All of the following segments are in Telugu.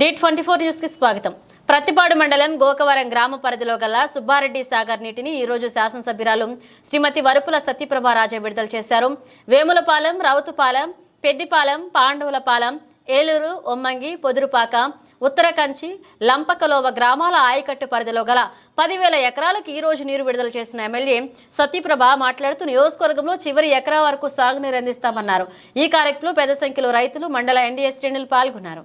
డి ట్వంటీ ఫోర్ న్యూస్కి స్వాగతం. ప్రతిపాడు మండలం గోకవరం గ్రామ పరిధిలో గల సుబ్బారెడ్డి సాగర్ నీటిని ఈరోజు శాసనసభ్యురాలు శ్రీమతి వరుపుల సత్యప్రభారాజే విడుదల చేశారు. వేములపాలెం రౌతుపాలెం పెద్దిపాలెం పాండవులపాలెం ఏలూరు ఒమ్మంగి పొదురుపాక ఉత్తర కంచి లంపకలోవ గ్రామాల ఆయకట్టు పరిధిలో గల పదివేల ఎకరాలకు ఈ రోజు నీరు విడుదల చేసిన ఎమ్మెల్యే సత్యప్రభ మాట్లాడుతూ నియోజకవర్గంలో చివరి ఎకరా వరకు సాగునీరు అందిస్తామన్నారు. ఈ కార్యక్రమంలో పెద్ద సంఖ్యలో రైతులు మండల ఎన్డీఏ శ్రేణులు పాల్గొన్నారు.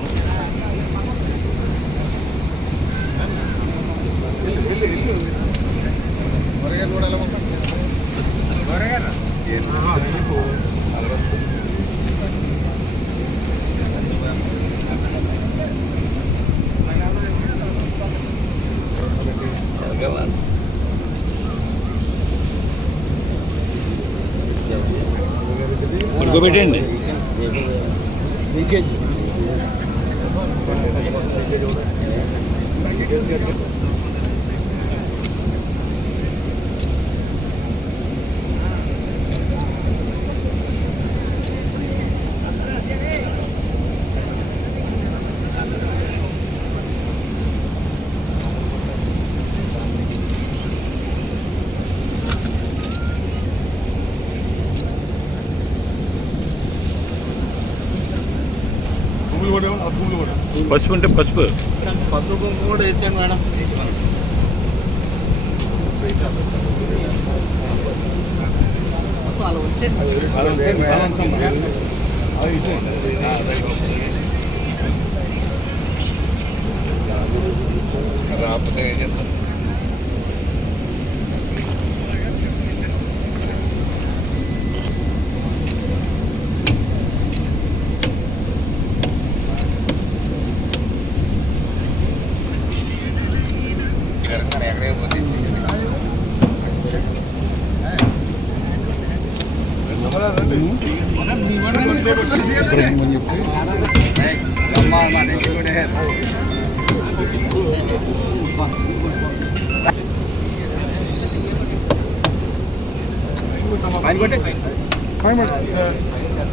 పడుకోబెట్టండి లీకేజ్ పసుపు అంటే పసుపు. పసుపు కుంకుమ కూడా వేసాను మేడం. ఉన్నాను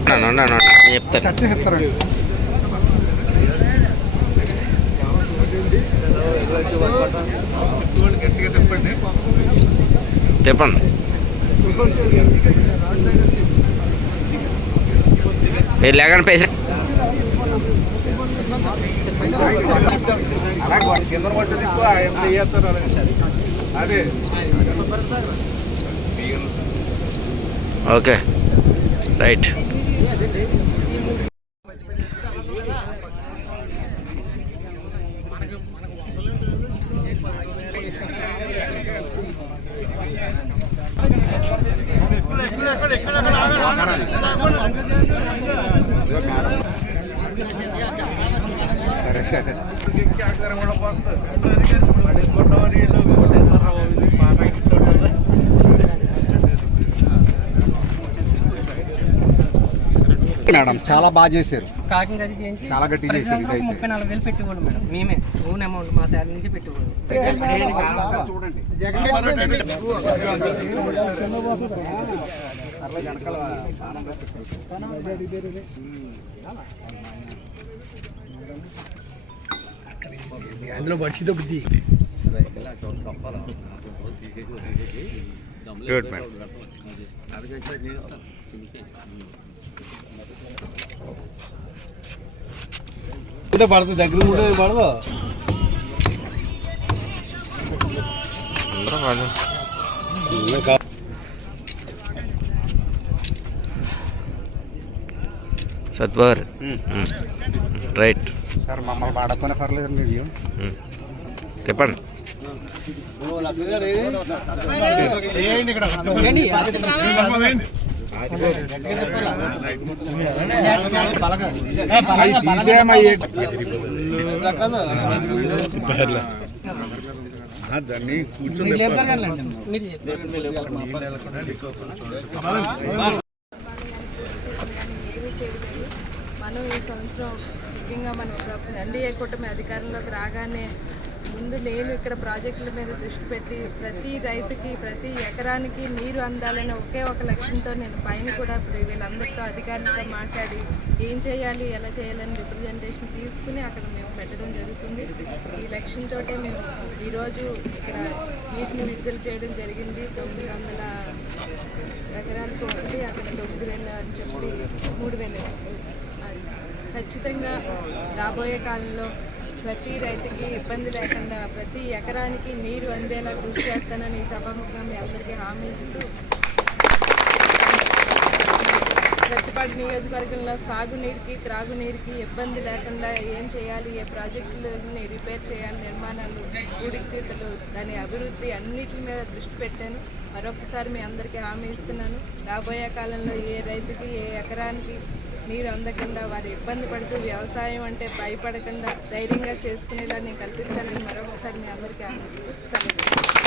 ఉన్నాను ఉన్నాను. నేను చెప్తాను కట్ చేస్తారండి చెప్పండి. మీరు లేకుండా పైసలు ఓకే. రైట్. సరే సరే. మేడం చాలా బాగా చేశారు. చేయించి చాలా గట్టిగా చేశారు. ముప్పై నాలుగు వేలు పెట్టుకోండి మేడం. మేమే. ఓన్ అమౌంట్ మా శాలరీ నుంచి పెట్టుకోండి చూడండి గుడ్ మేడం పడుతుంది దగ్గర కూడా పడదు వాళ్ళు సత్వర్. రైట్. సార్ మమ్మల్ని వాడకపోయినా పర్లేదు మీరు చెప్పండి దాన్ని కూర్చొని మీరు చెప్పండి ఏమీ చేయలేదు మనం ఈ సంవత్సరం ముఖ్యంగా మనం ఎన్డీఏ కూటమి అధికారంలోకి రాగానే ముందు నేను ఇక్కడ ప్రాజెక్టుల మీద దృష్టి పెట్టి ప్రతి రైతుకి ప్రతి ఎకరానికి నీరు అందాలని ఒకే ఒక లక్ష్యంతో నేను పైన కూడా ఇప్పుడు వీళ్ళందరితో అధికారులతో మాట్లాడి ఏం చేయాలి ఎలా చేయాలని రిప్రజెంటేషన్ తీసుకుని అక్కడ మేము పెట్టడం జరుగుతుంది. ఈ లక్ష్యంతో మేము ఈరోజు ఇక్కడ నీటిని విడుదల చేయడం జరిగింది. తొమ్మిది వందల ఎకరాలకు ఒకటి అక్కడ తొమ్మిది వేలు అని చెప్పి మూడు వేలు. ఖచ్చితంగా రాబోయే కాలంలో ప్రతి రైతుకి ఇబ్బంది లేకుండా ప్రతి ఎకరానికి నీరు అందేలా కృషి చేస్తానని ఈ సభాముఖంగా మీ అందరికీ హామీ ఇస్తూ ప్రతిపాటి నియోజకవర్గంలో సాగునీరుకి త్రాగునీరుకి ఇబ్బంది లేకుండా ఏం చేయాలి ఏ ప్రాజెక్టులని రిపేర్ చేయాలి నిర్మాణాలు పూడికతీతలు దాని అభివృద్ధి అన్నిటి మీద దృష్టి పెట్టాను. మరొకసారి మీ అందరికీ హామీ ఇస్తున్నాను. రాబోయే కాలంలో ఏ రైతుకి ఏ ఎకరానికి నీరు అందకుండా వారు ఇబ్బంది పడుతూ వ్యవసాయం అంటే భయపడకుండా ధైర్యంగా చేసుకునేలా నేను కల్పిస్తానని మరొకసారి మీ అందరికీ హామీ